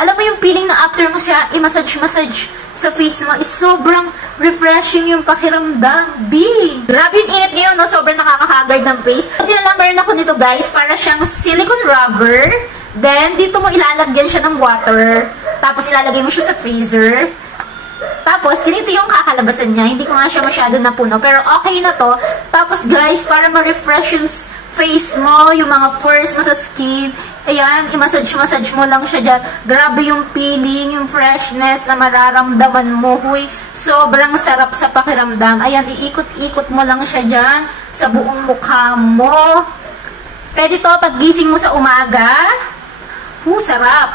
Alam mo yung feeling na after mo siya i-massage sa face mo is sobrang refreshing yung pakiramdam. Grabe yung init ngayon, no? Sobrang nakakahagard ng face. Nilalambaran ako nito, guys, para siyang silicone rubber. Then, dito mo ilalagyan siya ng water. Tapos, ilalagay mo siya sa freezer. Tapos, ganito yung kakalabasan niya. Hindi ko nga siya masyado napuno. Pero, okay na to. Tapos, guys, para ma-refresh yung face mo, yung mga pores mo sa skin, ayan, i-massage mo lang siya dyan. Grabe yung feeling, yung freshness na mararamdaman mo. Huy, sobrang sarap sa pakiramdam. Ayan, iikot-ikot mo lang siya dyan sa buong mukha mo. Pwede to paggising mo sa umaga. Sarap.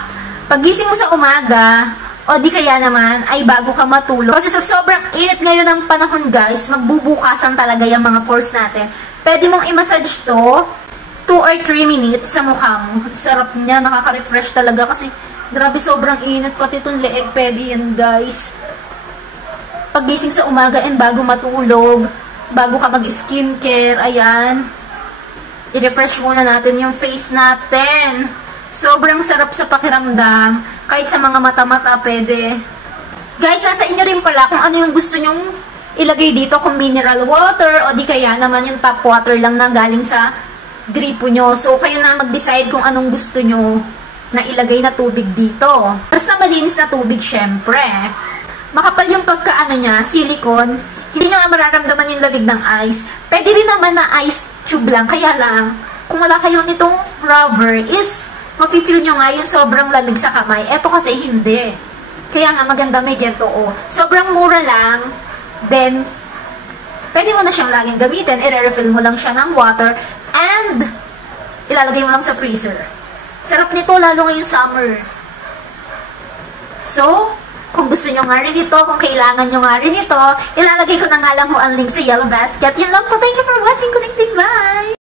Paggising mo sa umaga, o di kaya naman, ay bago ka matulog. Kasi sa sobrang init ngayon ng panahon, guys, magbubukasan talaga yung mga pores natin. Pwede mong i-massage to 2 or 3 minutes sa mukha mo. Sarap niya, nakaka-refresh talaga kasi grabe sobrang init. Pati itong leeg, pwede yan, guys. Paggising sa umaga and bago matulog, bago ka mag-skincare, ayan, i-refresh muna natin yung face natin. Sobrang sarap sa pakiramdam. Kahit sa mga mata-mata, pwede. Guys, nasa inyo rin pala kung ano yung gusto nyong ilagay dito, kung mineral water o di kaya naman yung tap water lang na galing sa gripo nyo. So, kayo na mag-decide kung anong gusto nyo na ilagay na tubig dito. Basta malinis na tubig, syempre. Makapal yung pagkaano niya, silicone, hindi nyo nga mararamdaman yung lamig ng ice. Pwede rin naman na ice tube lang, kaya lang, kung wala kayo nitong rubber is mapipil nyo nga yung sobrang lamig sa kamay. Eto kasi hindi. Kaya nga maganda may ganito. Sobrang mura lang. Then, pwede mo na siyang laging gamitin. I-refill mo lang siya ng water and ilalagay mo lang sa freezer. Sarap nito lalo ngayong summer. So, kung gusto nyo nga rin ito, kung kailangan nyo nga rin ito, ilalagay ko na nga lang ho ang link sa Yellow Basket. Yun lang po. Thank you for watching. Connecting. Bye!